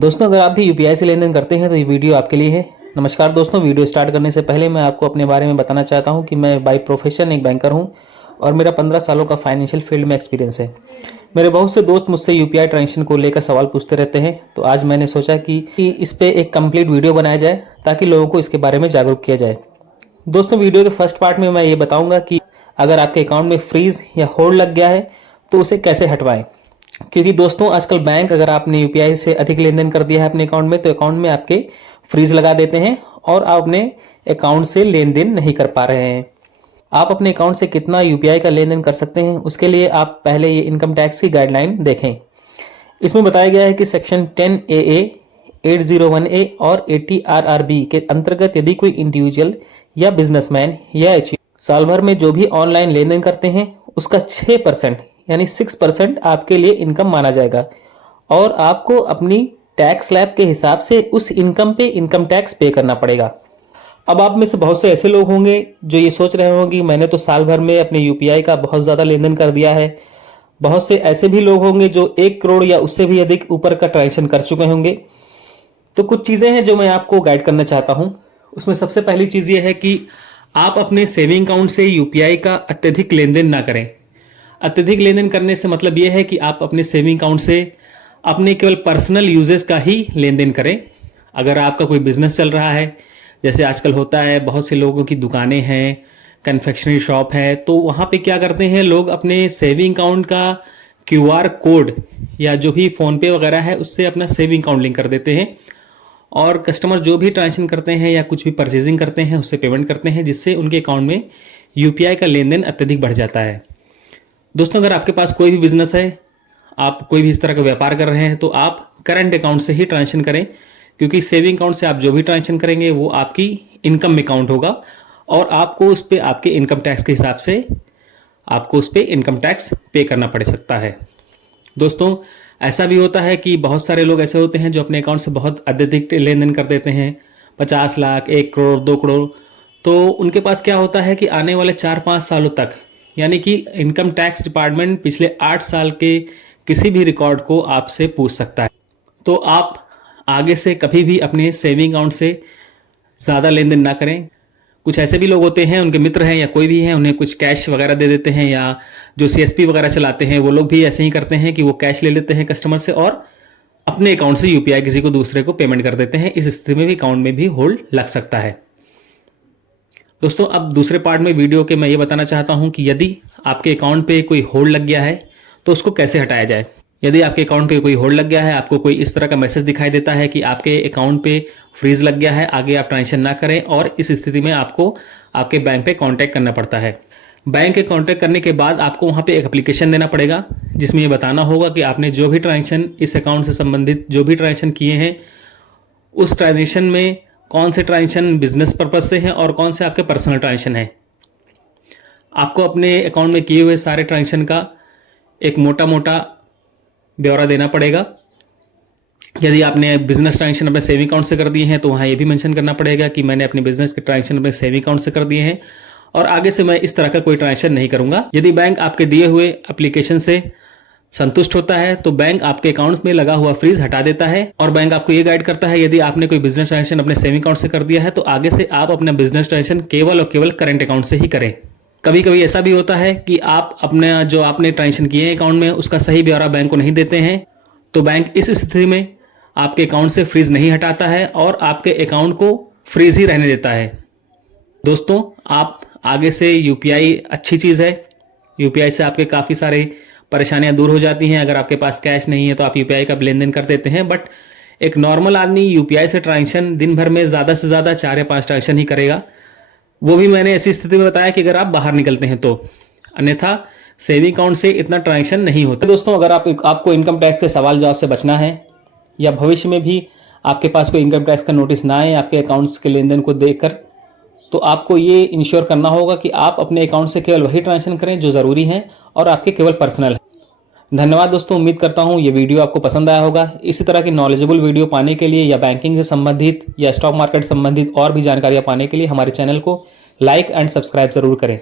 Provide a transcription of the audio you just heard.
दोस्तों, अगर आप भी यूपीआई से लेन देन करते हैं तो ये वीडियो आपके लिए है। नमस्कार दोस्तों, वीडियो स्टार्ट करने से पहले मैं आपको अपने बारे में बताना चाहता हूं कि मैं बाय प्रोफेशन एक बैंकर हूं और मेरा 15 सालों का फाइनेंशियल फील्ड में एक्सपीरियंस है। मेरे बहुत से दोस्त मुझसे यूपीआई ट्रांजेक्शन को लेकर सवाल पूछते रहते हैं, तो आज मैंने सोचा कि इस पे एक कंप्लीट वीडियो बनाया जाए ताकि लोगों को इसके बारे में जागरूक किया जाए। दोस्तों, वीडियो के फर्स्ट पार्ट में मैं ये बताऊंगा कि अगर आपके अकाउंट में फ्रीज या होल्ड लग गया है तो उसे कैसे हटवाएं। क्योंकि दोस्तों, आजकल बैंक अगर आपने यूपीआई से अधिक लेन देन कर दिया है अपने अकाउंट में तो अकाउंट में आपके फ्रीज लगा देते हैं और आप अपने अकाउंट से लेन देन नहीं कर पा रहे हैं। आप अपने अकाउंट से कितना यूपीआई का लेन देन कर सकते हैं, उसके लिए आप पहले ये इनकम टैक्स की गाइडलाइन देखें। इसमें बताया गया है कि सेक्शन 10AA, 801A और 80RRB के अंतर्गत यदि कोई इंडिविजुअल या बिजनेसमैन या साल भर में जो भी ऑनलाइन लेन देन करते हैं उसका 6% यानी 6% आपके लिए इनकम माना जाएगा और आपको अपनी टैक्स स्लैब के हिसाब से उस इनकम पे इनकम टैक्स पे करना पड़ेगा। अब आप में से बहुत से ऐसे लोग होंगे जो ये सोच रहे होंगे कि मैंने तो साल भर में अपने यूपीआई का बहुत ज़्यादा लेन देन कर दिया है। बहुत से ऐसे भी लोग होंगे जो 1 करोड़ या उससे भी अधिक ऊपर का ट्रांजेक्शन कर चुके होंगे। तो कुछ चीज़ें हैं जो मैं आपको गाइड करना चाहता हूँ। उसमें सबसे पहली चीज़ ये है कि आप अपने सेविंग अकाउंट से यूपीआई का अत्यधिक लेन देन ना करें। अत्यधिक लेन देन करने से मतलब यह है कि आप अपने सेविंग अकाउंट से अपने केवल पर्सनल यूजेस का ही लेन देन करें। अगर आपका कोई बिजनेस चल रहा है, जैसे आजकल होता है, बहुत से लोगों की दुकानें हैं, कन्फेक्शनरी शॉप है, तो वहाँ पे क्या करते हैं लोग अपने सेविंग अकाउंट का क्यूआर कोड या जो भी फ़ोनपे वगैरह है उससे अपना सेविंग अकाउंट लिंक कर देते हैं और कस्टमर जो भी ट्रांजेक्शन करते हैं या कुछ भी परचेजिंग करते हैं उससे पेमेंट करते हैं, जिससे उनके अकाउंट में यूपीआई का लेन देन अत्यधिक बढ़ जाता है। दोस्तों, अगर आपके पास कोई भी बिजनेस है, आप कोई भी इस तरह का व्यापार कर रहे हैं तो आप करंट अकाउंट से ही ट्रांजेक्शन करें, क्योंकि सेविंग अकाउंट से आप जो भी ट्रांजेक्शन करेंगे वो आपकी इनकम में काउंट होगा और आपको उस पर आपके इनकम टैक्स के हिसाब से आपको उस पर इनकम टैक्स पे करना पड़ सकता है। दोस्तों, ऐसा भी होता है कि बहुत सारे लोग ऐसे होते हैं जो अपने अकाउंट से बहुत अत्यधिक लेन देन कर देते हैं, 50 लाख, 1 करोड़, 2 करोड़। तो उनके पास क्या होता है कि आने वाले 4-5 सालों तक, यानी कि इनकम टैक्स डिपार्टमेंट पिछले 8 साल के किसी भी रिकॉर्ड को आपसे पूछ सकता है। तो आप आगे से कभी भी अपने सेविंग अकाउंट से ज़्यादा लेन देन ना करें। कुछ ऐसे भी लोग होते हैं, उनके मित्र हैं या कोई भी है, उन्हें कुछ कैश वगैरह दे देते हैं, या जो सीएसपी वगैरह चलाते हैं वो लोग भी ऐसे ही करते हैं कि वो कैश ले लेते हैं कस्टमर से और अपने अकाउंट से यूपीआई किसी को दूसरे को पेमेंट कर देते हैं। इस स्थिति में भी अकाउंट में भी होल्ड लग सकता है। दोस्तों, अब दूसरे पार्ट में वीडियो के मैं ये बताना चाहता हूं कि यदि आपके अकाउंट पे कोई होल्ड लग गया है तो उसको कैसे हटाया जाए। यदि आपके अकाउंट पे कोई होल्ड लग गया है, आपको कोई इस तरह का मैसेज दिखाई देता है कि आपके अकाउंट पे फ्रीज लग गया है, आगे आप ट्रांजेक्शन ना करें, और इस स्थिति में आपको आपके बैंक पे कांटेक्ट करना पड़ता है। बैंक के कांटेक्ट करने के बाद आपको वहाँ पे एक एप्लीकेशन देना पड़ेगा जिसमें ये बताना होगा कि आपने जो भी ट्रांजेक्शन इस अकाउंट से संबंधित जो भी ट्रांजेक्शन किए हैं उस ट्रांजेक्शन में कौन से ट्रांजेक्शन बिजनेस पर्पज से हैं और कौन से आपके पर्सनल ट्रांजेक्शन हैं। आपको अपने अकाउंट में किए हुए सारे ट्रांजेक्शन का एक मोटा मोटा ब्यौरा देना पड़ेगा। यदि आपने बिजनेस ट्रांजेक्शन अपने सेविंग अकाउंट से कर दिए हैं तो वहाँ ये भी मेंशन करना पड़ेगा कि मैंने अपने बिजनेस के ट्रांजेक्शन अपने सेविंग अकाउंट से कर दिए हैं और आगे से मैं इस तरह का कोई ट्रांजेक्शन नहीं करूँगा। यदि बैंक आपके दिए हुए एप्लीकेशन से संतुष्ट होता है तो बैंक आपके अकाउंट में लगा हुआ फ्रीज हटा देता है और बैंक आपको ये गाइड करता है, यदि आपने कोई बिजनेस ट्रांजेक्शन अपने सेविंग अकाउंट से कर दिया है तो आगे से आप अपना बिजनेस ट्रांजेक्शन केवल और केवल करंट अकाउंट से ही करें। कभी कभी ऐसा भी होता है कि आप अपना जो आपने ट्रांजेक्शन किए हैं अकाउंट में उसका सही ब्यौरा बैंक को नहीं देते हैं, तो बैंक इस स्थिति में आपके अकाउंट से फ्रीज नहीं हटाता है और आपके अकाउंट को फ्रीज ही रहने देता है। दोस्तों, आप आगे से यूपीआई अच्छी चीज़ है। यूपीआई से आपके काफ़ी सारे परेशानियां दूर हो जाती हैं। अगर आपके पास कैश नहीं है तो आप यूपीआई का लेन देन कर देते हैं, बट एक नॉर्मल आदमी यूपीआई से ट्रांजेक्शन दिन भर में ज़्यादा से ज़्यादा 4 या 5 ट्रांजेक्शन ही करेगा। वो भी मैंने ऐसी स्थिति में बताया कि अगर आप बाहर निकलते हैं तो, अन्यथा सेविंग अकाउंट से इतना ट्रांजेक्शन नहीं होता। दोस्तों, अगर आपको इनकम टैक्स के सवाल जवाब से बचना है या भविष्य में भी आपके पास कोई इनकम टैक्स का नोटिस ना आए आपके अकाउंट्स के लेन देन को देखकर, तो आपको ये इंश्योर करना होगा कि आप अपने अकाउंट से केवल वही ट्रांजेक्शन करें जो ज़रूरी हैं और आपके केवल पर्सनल है। धन्यवाद दोस्तों, उम्मीद करता हूँ ये वीडियो आपको पसंद आया होगा। इसी तरह की नॉलेजेबल वीडियो पाने के लिए या बैंकिंग से संबंधित या स्टॉक मार्केट संबंधित और भी जानकारियाँ पाने के लिए हमारे चैनल को लाइक एंड सब्सक्राइब ज़रूर करें।